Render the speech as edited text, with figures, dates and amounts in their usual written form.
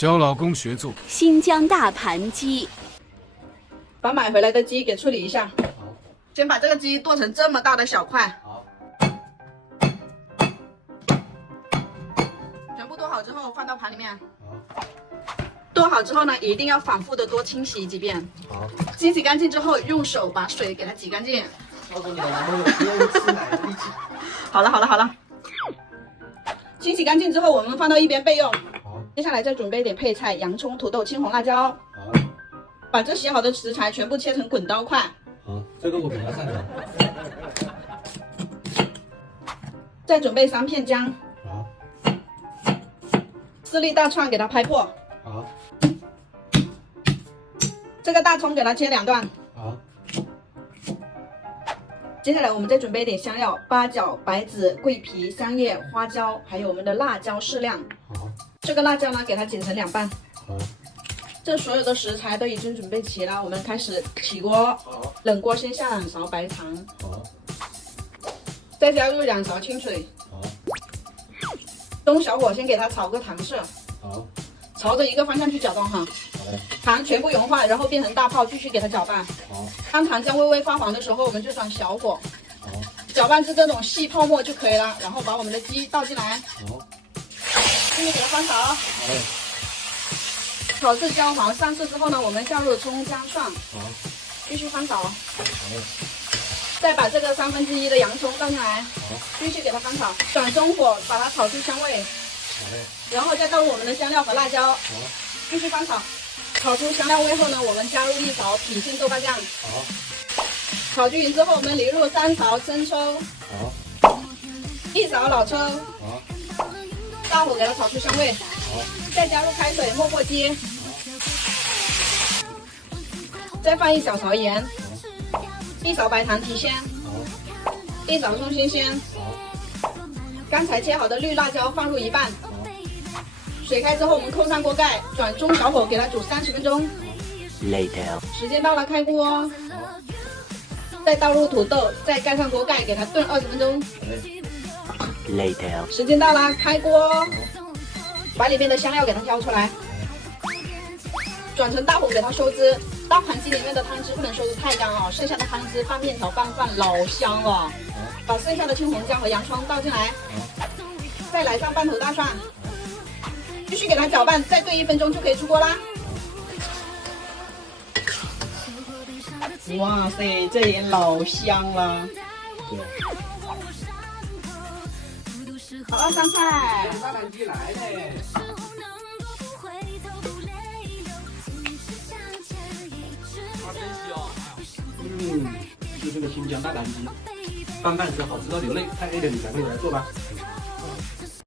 教老公学做新疆大盘鸡。把买回来的鸡给处理一下。先把这个鸡剁成这么大的小块。全部剁好之后放到盘里面。剁好之后呢，一定要反复的多清洗几遍。清洗干净之后，用手把水给它挤干净。好了。清洗干净之后，我们放到一边备用。接下来再准备一点配菜，洋葱、土豆、青红辣椒。把这洗好的食材全部切成滚刀块。好，这个我比较擅长。再准备3片姜。好。4粒大蒜给它拍破。好。这个大葱给它切2段。好。接下来我们再准备一点香料，八角、白芷、桂皮、香叶、花椒，还有我们的辣椒适量。好。这个辣椒呢，给它剪成2瓣。好。这所有的食材都已经准备齐了，我们开始起锅。冷锅先下2勺白糖。好。再加入2勺清水。好。中小火先给它炒个糖色。好。朝着一个方向去搅动哈。好的。糖全部融化，然后变成大泡，继续给它搅拌。好。当糖浆微微发黄的时候，我们就转小火。好。搅拌至这种细泡沫就可以了，然后把我们的鸡倒进来。好。继续给它翻炒。好嘞。炒至焦黄上色之后呢，我们加入葱姜蒜。好。继续翻炒。好嘞。再把这个1/3的洋葱倒进来。好。继续给它翻炒，转中火把它炒出香味。好嘞。然后再倒入我们的香料和辣椒。好。继续翻炒，炒出香料味后呢，我们加入1勺品性豆瓣酱。好。炒均匀之后，我们淋入3勺生抽。好。1勺老抽。好。大火给它炒出香味。好。再加入开水没过鸡。再放1小勺盐。1勺白糖提鲜。1勺葱新鲜。刚才切好的绿辣椒放入1半。水开之后，我们扣上锅盖，转中小火给它煮30分钟。时间到了，开锅。再倒入土豆，再盖上锅盖，给它炖20分钟。时间到了，开锅。把里面的香料给它挑出来，转成大火给它收汁。大盘鸡里面的汤汁不能收汁太干哦，剩下的汤汁拌面条拌饭老香了。把剩下的青红椒和洋葱倒进来，再来上半头大蒜，继续给它搅拌，再炖1分钟就可以出锅啦。哇塞，这也老香了。好了，上菜。大盘鸡来嘞。就这个新疆大盘鸡，拌饭时好吃到流泪，太爱了，你赶快来做吧。